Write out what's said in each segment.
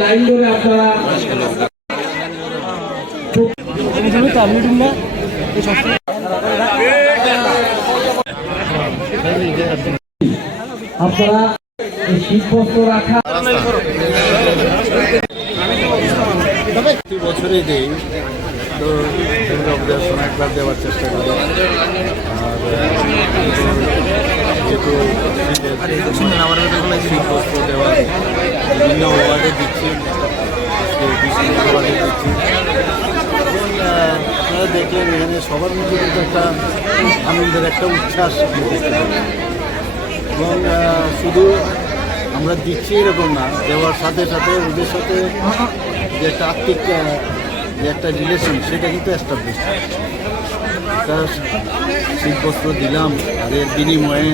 Line ধরে আপনারা আপনারা শীতবস্ত্র রাখা বছরই দিই, তো দুর্গা সময় একবার দেওয়ার চেষ্টা করি। আর যেহেতু শীতবস্ত্র দেওয়া বিভিন্ন ওয়ার্ডে দিচ্ছি, ওয়ার্ডে দিচ্ছি। আপনারা দেখলেন এখানে সবার মধ্যে কিন্তু একটা আনন্দের একটা উচ্ছ্বাস এবং শুধু আমরা দিচ্ছি এরকম না, দেওয়ার সাথে সাথে ওদের সাথে যে একটা আত্মিক যে একটা রিলেশন সেটা কিন্তু এস্টাবলিশ। একটা শীতবস্ত্র দিলাম আর এর বিনিময়ে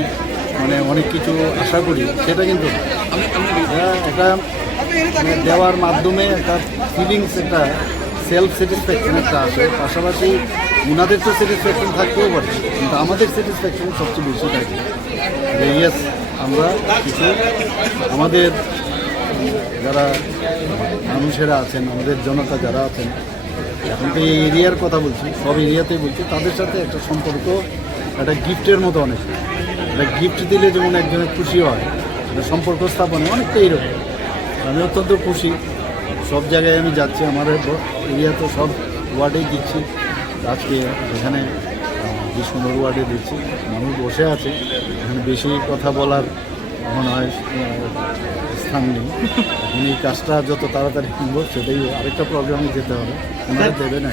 মানে অনেক কিছু আশা করি, সেটা কিন্তু এটা দেওয়ার মাধ্যমে একটা ফিলিংস, একটা সেলফ স্যাটিসফ্যাকশন একটা আসে। পাশাপাশি ওনাদের তো স্যাটিসফ্যাকশন থাকতেও পারে, কিন্তু আমাদের স্যাটিসফ্যাকশন সবচেয়ে বেশি থাকে যে ইয়েস আমরা কিছু আমাদের যারা মানুষেরা আছেন, আমাদের জনতা যারা আছেন, এখন তো এই এরিয়ার কথা বলছি, সব এরিয়াতেই বলছি, তাদের সাথে একটা সম্পর্ক একটা গিফটের মতো অনেক। একটা গিফট দিলে যেমন একজনের খুশি হয়, একটা সম্পর্ক স্থাপনে অনেকটা এইরকম। আমি অত্যন্ত খুশি, সব জায়গায় আমি যাচ্ছি, আমার এরিয়া তো সব ওয়ার্ডেই দিচ্ছি। আজকে এখানে 20 নম্বর ওয়ার্ডে দিচ্ছি, মানুষ বসে আছে, এখানে বেশি কথা বলার মনে হয় স্থান নেই। এখন এই কাজটা যত তাড়াতাড়ি কিনবো সেটাই, আরেকটা প্রোগ্রামে যেতে হবে, ওনারা দেবে না।